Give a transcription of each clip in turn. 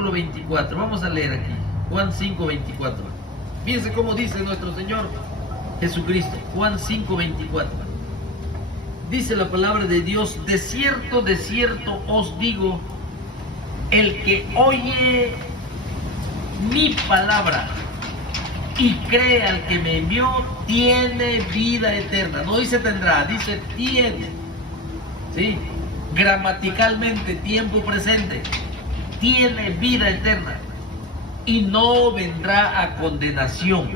versículo 24. Vamos a leer aquí. Juan 5, 24. Fíjense cómo dice nuestro Señor Jesucristo. Juan 5, 24. Dice la palabra de Dios: de cierto os digo, el que oye mi palabra y cree al que me envió, tiene vida eterna. No dice tendrá, dice tiene. ¿Sí? Gramaticalmente, tiempo presente. Tiene vida eterna y no vendrá a condenación,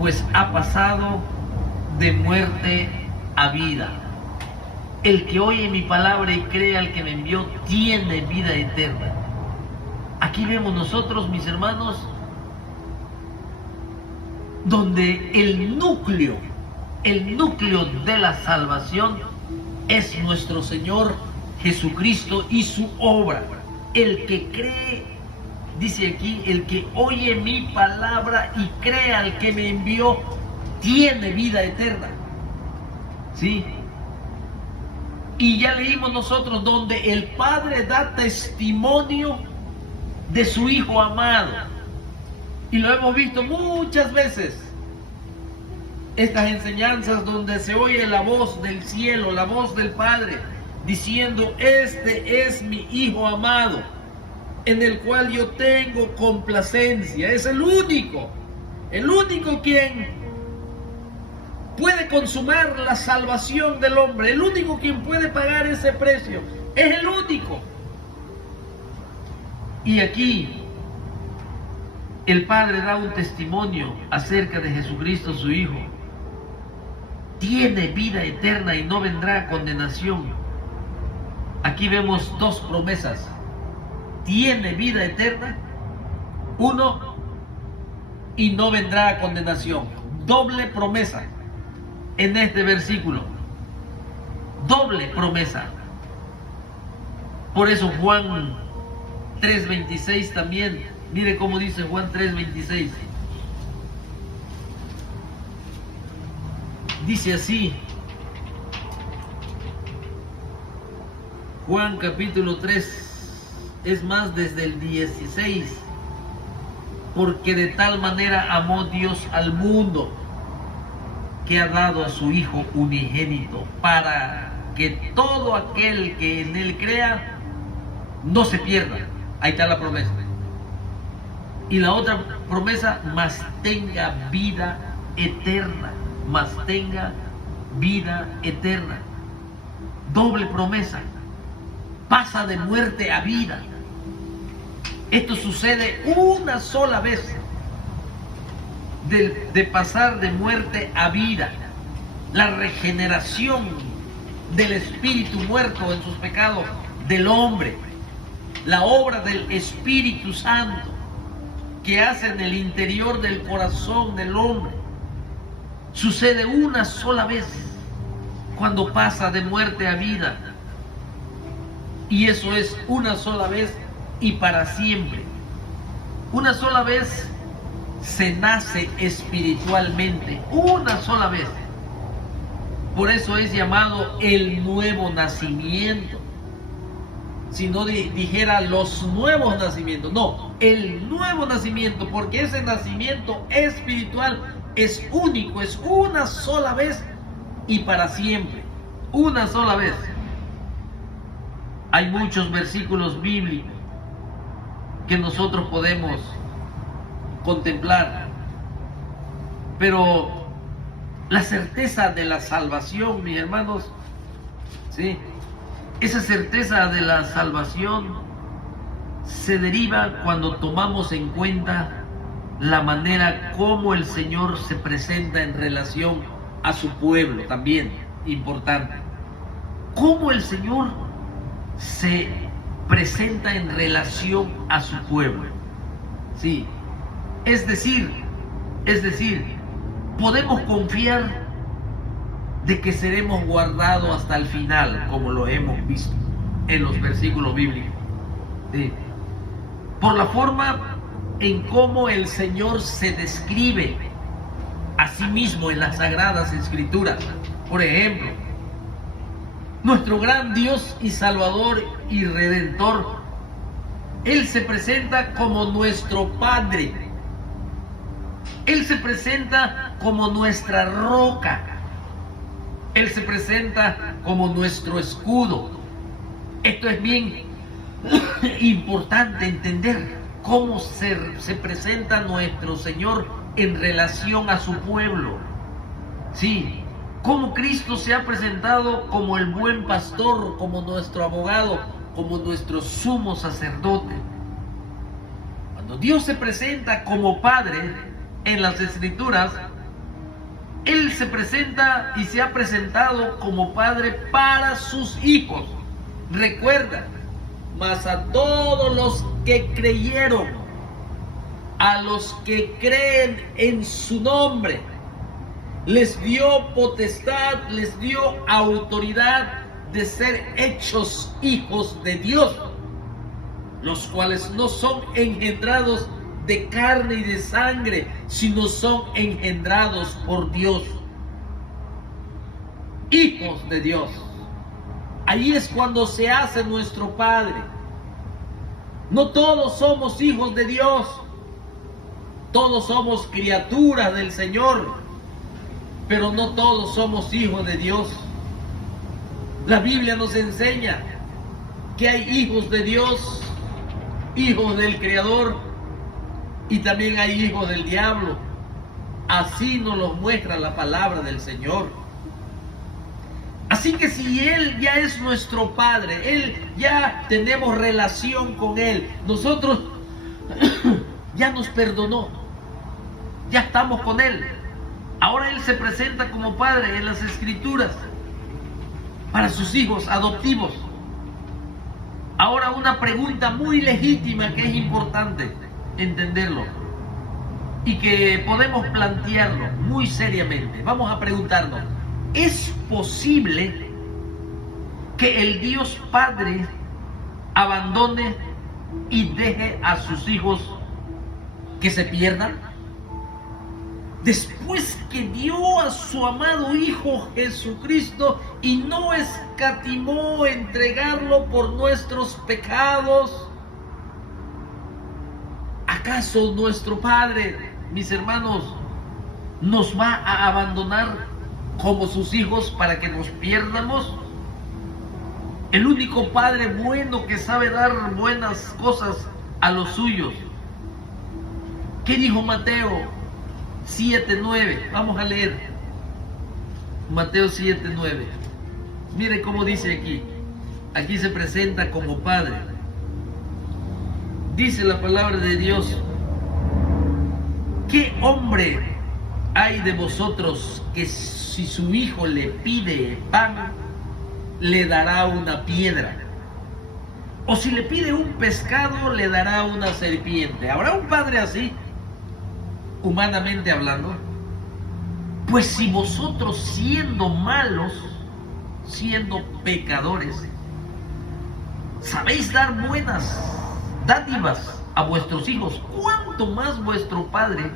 pues ha pasado de muerte a vida. El que oye mi palabra y cree al que me envió tiene vida eterna. Aquí vemos nosotros, mis hermanos, donde el núcleo de la salvación es nuestro Señor Jesucristo y su obra. El que cree, dice aquí, el que oye mi palabra y cree al que me envió, tiene vida eterna. ¿Sí? Y ya leímos nosotros donde el Padre da testimonio de su Hijo amado. Y lo hemos visto muchas veces. Estas enseñanzas donde se oye la voz del cielo, la voz del Padre, diciendo: este es mi Hijo amado, en el cual yo tengo complacencia. Es el único quien puede consumar la salvación del hombre, el único quien puede pagar ese precio, es el único. Y aquí el Padre da un testimonio acerca de Jesucristo, su Hijo. Tiene vida eterna y no vendrá a condenación. Aquí vemos dos promesas. Tiene vida eterna, uno, y no vendrá a condenación. Doble promesa en este versículo. Doble promesa. Por eso Juan 3:26 también. Mire cómo dice Juan 3:26. Dice así. Juan capítulo 3. Es más, desde el 16. Porque de tal manera amó Dios al mundo, que ha dado a su Hijo unigénito, para que todo aquel que en Él crea no se pierda. Ahí está la promesa. Y la otra promesa: mas tenga vida eterna. Mas tenga vida eterna. Doble promesa. Pasa de muerte a vida. Esto sucede una sola vez. De pasar de muerte a vida. La regeneración del espíritu muerto en sus pecados del hombre. La obra del Espíritu Santo que hace en el interior del corazón del hombre. Sucede una sola vez cuando pasa de muerte a vida. Y eso es una sola vez y para siempre. Una sola vez se nace espiritualmente. Una sola vez. Por eso es llamado el nuevo nacimiento. Si no dijera los nuevos nacimientos. No, el nuevo nacimiento. Porque ese nacimiento espiritual es único. Es una sola vez y para siempre. Una sola vez. Hay muchos versículos bíblicos que nosotros podemos contemplar, pero la certeza de la salvación, mis hermanos, ¿sí? Esa certeza de la salvación se deriva cuando tomamos en cuenta la manera como el Señor se presenta en relación a su pueblo, también importante. Cómo el Señor se presenta en relación a su pueblo. Sí. Es decir, podemos confiar de que seremos guardados hasta el final, como lo hemos visto en los versículos bíblicos. Sí. Por la forma en cómo el Señor se describe a sí mismo en las Sagradas Escrituras. Por ejemplo, nuestro gran Dios y Salvador y Redentor Él se presenta como nuestro Padre. Él se presenta como nuestra roca. Él se presenta como nuestro escudo. Esto es bien importante entender cómo se presenta nuestro Señor en relación a su pueblo. Sí, cómo Cristo se ha presentado como el buen pastor, como nuestro abogado, como nuestro sumo sacerdote. Cuando Dios se presenta como Padre en las Escrituras, Él se presenta y se ha presentado como Padre para sus hijos. Recuerda, mas a todos los que creyeron, a los que creen en su nombre, les dio potestad, les dio autoridad de ser hechos hijos de Dios, los cuales no son engendrados de carne y de sangre, sino son engendrados por Dios. Hijos de Dios. Ahí es cuando se hace nuestro Padre. No todos somos hijos de Dios. Todos somos criaturas del Señor, pero no todos somos hijos de Dios. La Biblia nos enseña que hay hijos de Dios, hijos del Creador, y también hay hijos del diablo. Así nos lo muestra la palabra del Señor. Así que si Él ya es nuestro Padre, Él ya tenemos relación con Él, nosotros ya nos perdonó, ya estamos con Él. Ahora Él se presenta como Padre en las Escrituras para sus hijos adoptivos. Ahora una pregunta muy legítima que es importante entenderlo y que podemos plantearlo muy seriamente. Vamos a preguntarnos: ¿es posible que el Dios Padre abandone y deje a sus hijos que se pierdan? Después que dio a su amado Hijo Jesucristo y no escatimó entregarlo por nuestros pecados, ¿acaso nuestro Padre, mis hermanos, nos va a abandonar como sus hijos para que nos pierdamos? El único Padre bueno que sabe dar buenas cosas a los suyos. ¿Qué dijo Mateo 7:9? Vamos a leer Mateo 7:9. Mire cómo dice aquí. Aquí se presenta como Padre. Dice la palabra de Dios: ¿qué hombre hay de vosotros que si su hijo le pide pan, le dará una piedra? O si le pide un pescado, le dará una serpiente. ¿Habrá un padre así, humanamente hablando? Pues si vosotros, siendo malos, siendo pecadores, sabéis dar buenas dádivas a vuestros hijos, ¿cuánto más vuestro Padre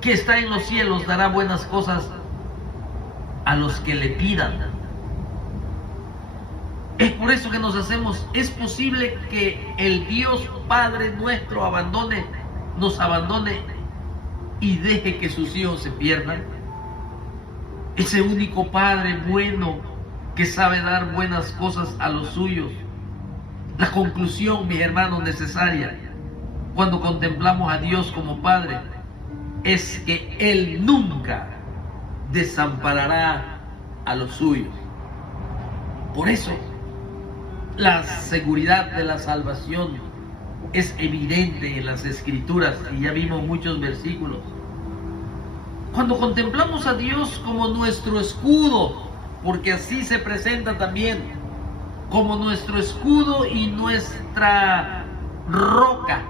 que está en los cielos dará buenas cosas a los que le pidan? Es por eso que nos hacemos: ¿es posible que el Dios Padre nuestro nos abandone y deje que sus hijos se pierdan? Ese único Padre bueno que sabe dar buenas cosas a los suyos. La conclusión, mis hermanos, necesaria cuando contemplamos a Dios como Padre es que Él nunca desamparará a los suyos. Por eso, la seguridad de la salvación es evidente en las Escrituras, y ya vimos muchos versículos. Cuando contemplamos a Dios como nuestro escudo, porque así se presenta también, como nuestro escudo y nuestra roca.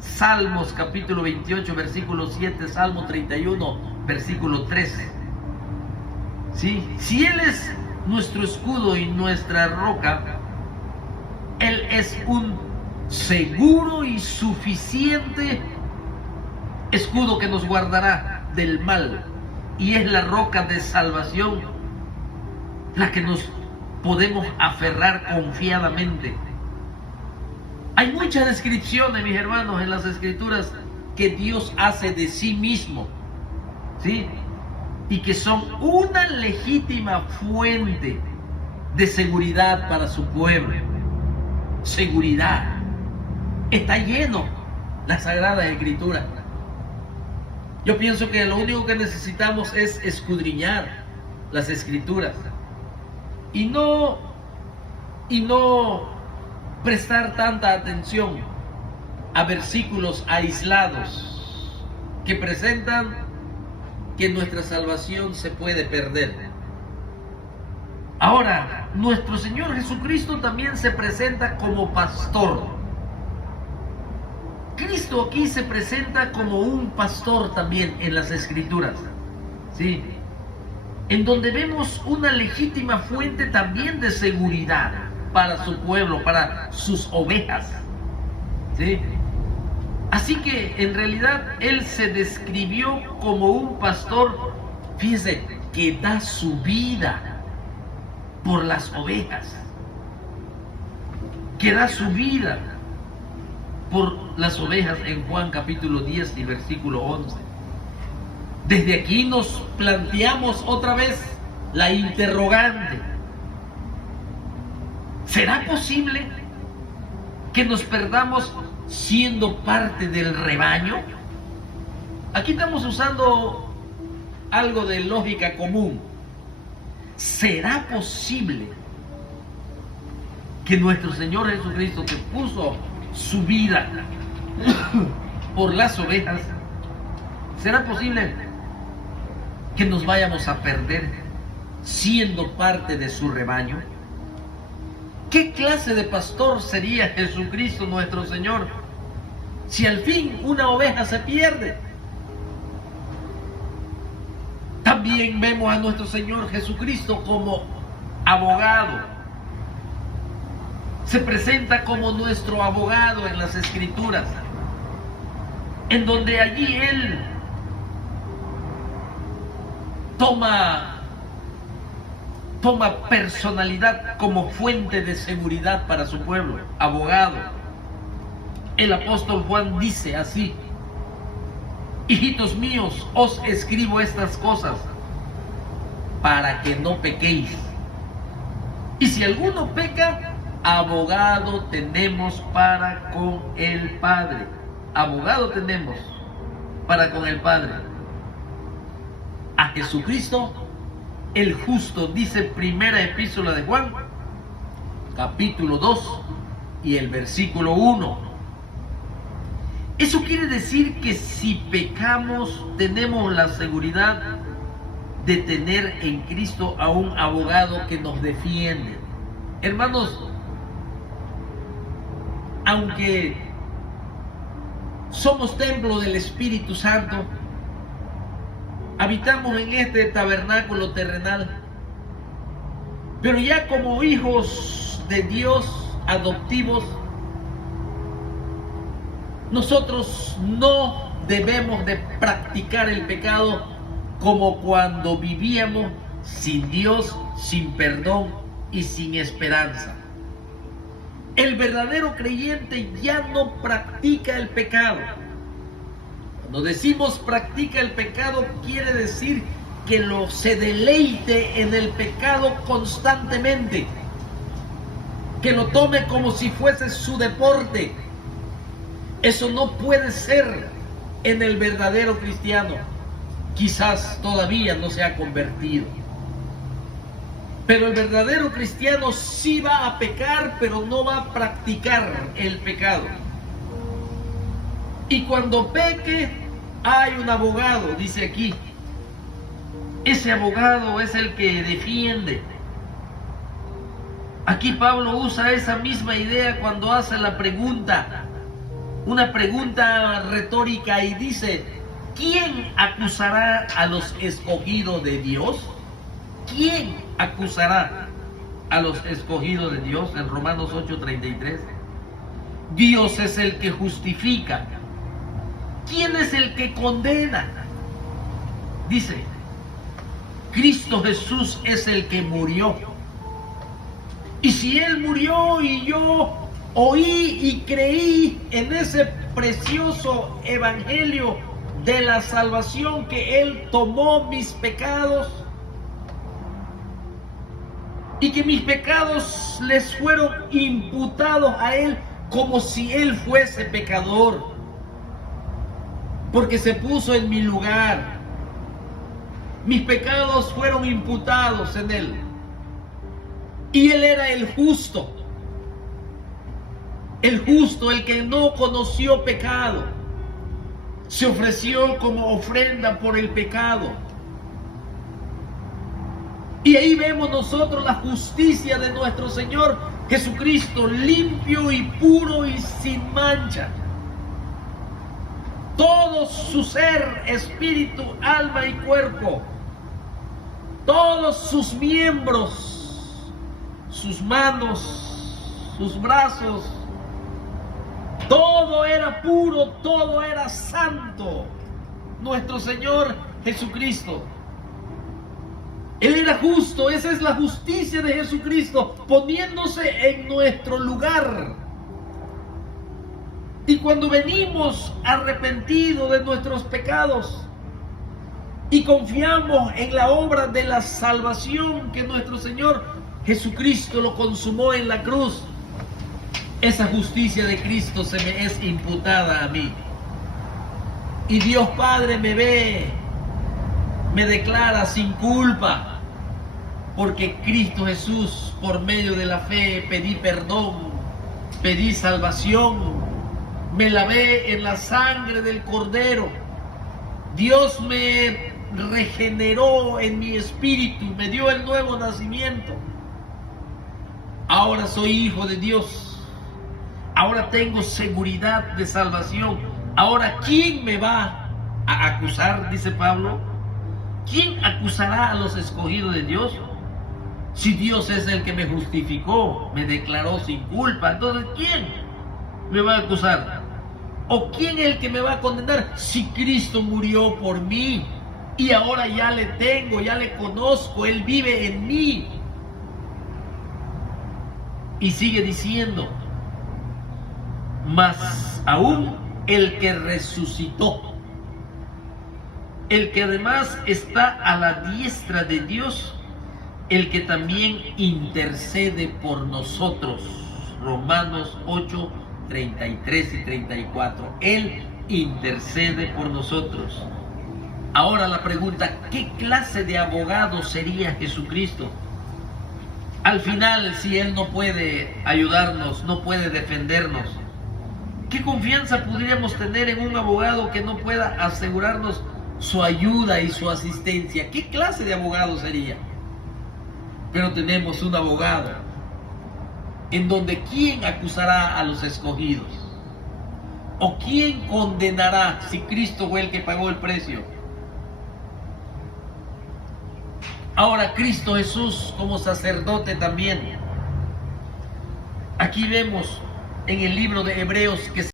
Salmos capítulo 28, versículo 7, Salmo 31, versículo 13. ¿Sí? Si Él es nuestro escudo y nuestra roca, Él es un seguro y suficiente escudo que nos guardará del mal, y es la roca de salvación la que nos podemos aferrar confiadamente. Hay muchas descripciones, mis hermanos, en las Escrituras que Dios hace de sí mismo, ¿sí? Y que son una legítima fuente de seguridad para su pueblo. Seguridad. Está lleno la Sagrada Escritura. Yo pienso que lo único que necesitamos es escudriñar las Escrituras y no prestar tanta atención a versículos aislados que presentan que nuestra salvación se puede perder. Ahora, nuestro Señor Jesucristo también se presenta como pastor. Cristo aquí se presenta como un pastor también en las Escrituras, ¿sí? En donde vemos una legítima fuente también de seguridad para su pueblo, para sus ovejas, ¿sí? Así que en realidad Él se describió como un pastor, fíjese, que da su vida por las ovejas, que da su vida por las ovejas en Juan capítulo 10 y versículo 11. Desde aquí nos planteamos otra vez la interrogante: ¿será posible que nos perdamos siendo parte del rebaño? Aquí estamos usando algo de lógica común. ¿Será posible que nuestro Señor Jesucristo, que puso su vida por las ovejas, será posible que nos vayamos a perder siendo parte de su rebaño? ¿Qué clase de pastor sería Jesucristo nuestro Señor si al fin una oveja se pierde? También vemos a nuestro Señor Jesucristo como abogado. Se presenta como nuestro abogado en las Escrituras, en donde allí Él toma personalidad como fuente de seguridad para su pueblo, abogado. El apóstol Juan dice así: hijitos míos, os escribo estas cosas para que no pequéis. Y si alguno peca, abogado tenemos para con el Padre. Abogado tenemos para con el Padre, a Jesucristo el justo, dice primera epístola de Juan, capítulo 2 y el versículo 1. Eso quiere decir que si pecamos, tenemos la seguridad de tener en Cristo a un abogado que nos defiende. Hermanos, aunque somos templo del Espíritu Santo, habitamos en este tabernáculo terrenal, pero ya como hijos de Dios adoptivos, nosotros no debemos de practicar el pecado como cuando vivíamos sin Dios, sin perdón y sin esperanza. El verdadero creyente ya no practica el pecado. Cuando decimos practica el pecado, quiere decir que se deleite en el pecado constantemente, que lo tome como si fuese su deporte. Eso no puede ser en el verdadero cristiano. Quizás todavía no se ha convertido, pero el verdadero cristiano sí va a pecar, pero no va a practicar el pecado. Y cuando peque, hay un abogado, dice aquí. Ese abogado es el que defiende. Aquí Pablo usa esa misma idea cuando hace la pregunta, una pregunta retórica, y dice: ¿quién acusará a los escogidos de Dios? ¿Quién acusará a los escogidos de Dios? En Romanos 8:33. Dios es el que justifica. ¿Quién es el que condena? Dice: Cristo Jesús es el que murió. Y si Él murió y yo oí y creí en ese precioso evangelio de la salvación, que Él tomó mis pecados y que mis pecados les fueron imputados a Él como si Él fuese pecador, porque se puso en mi lugar. Mis pecados fueron imputados en Él y Él era el justo, el que no conoció pecado. Se ofreció como ofrenda por el pecado. Y ahí vemos nosotros la justicia de nuestro Señor Jesucristo, limpio y puro y sin mancha. Todo su ser, espíritu, alma y cuerpo, todos sus miembros, sus manos, sus brazos, todo era puro, todo era santo. Nuestro Señor Jesucristo. Él era justo, esa es la justicia de Jesucristo, poniéndose en nuestro lugar. Y cuando venimos arrepentidos de nuestros pecados y confiamos en la obra de la salvación que nuestro Señor Jesucristo lo consumó en la cruz, esa justicia de Cristo se me es imputada a mí. Y Dios Padre me ve, me declara sin culpa, porque Cristo Jesús, por medio de la fe, pedí perdón, pedí salvación, me lavé en la sangre del Cordero. Dios me regeneró en mi espíritu, me dio el nuevo nacimiento. Ahora soy hijo de Dios. Ahora tengo seguridad de salvación. Ahora, ¿quién me va a acusar? Dice Pablo. ¿Quién acusará a los escogidos de Dios? Si Dios es el que me justificó, me declaró sin culpa, entonces ¿quién me va a acusar? ¿O quién es el que me va a condenar? Si Cristo murió por mí y ahora ya le tengo, ya le conozco, Él vive en mí. Y sigue diciendo, más aún el que resucitó, el que además está a la diestra de Dios, el que también intercede por nosotros. Romanos 8, 33 y 34. Él intercede por nosotros. Ahora la pregunta, ¿qué clase de abogado sería Jesucristo? Al final, si Él no puede ayudarnos, no puede defendernos, ¿qué confianza podríamos tener en un abogado que no pueda asegurarnos su ayuda y su asistencia? ¿Qué clase de abogado sería? Pero tenemos un abogado en donde ¿quién acusará a los escogidos? ¿O quién condenará si Cristo fue el que pagó el precio? Ahora Cristo Jesús como sacerdote también. Aquí vemos en el libro de Hebreos que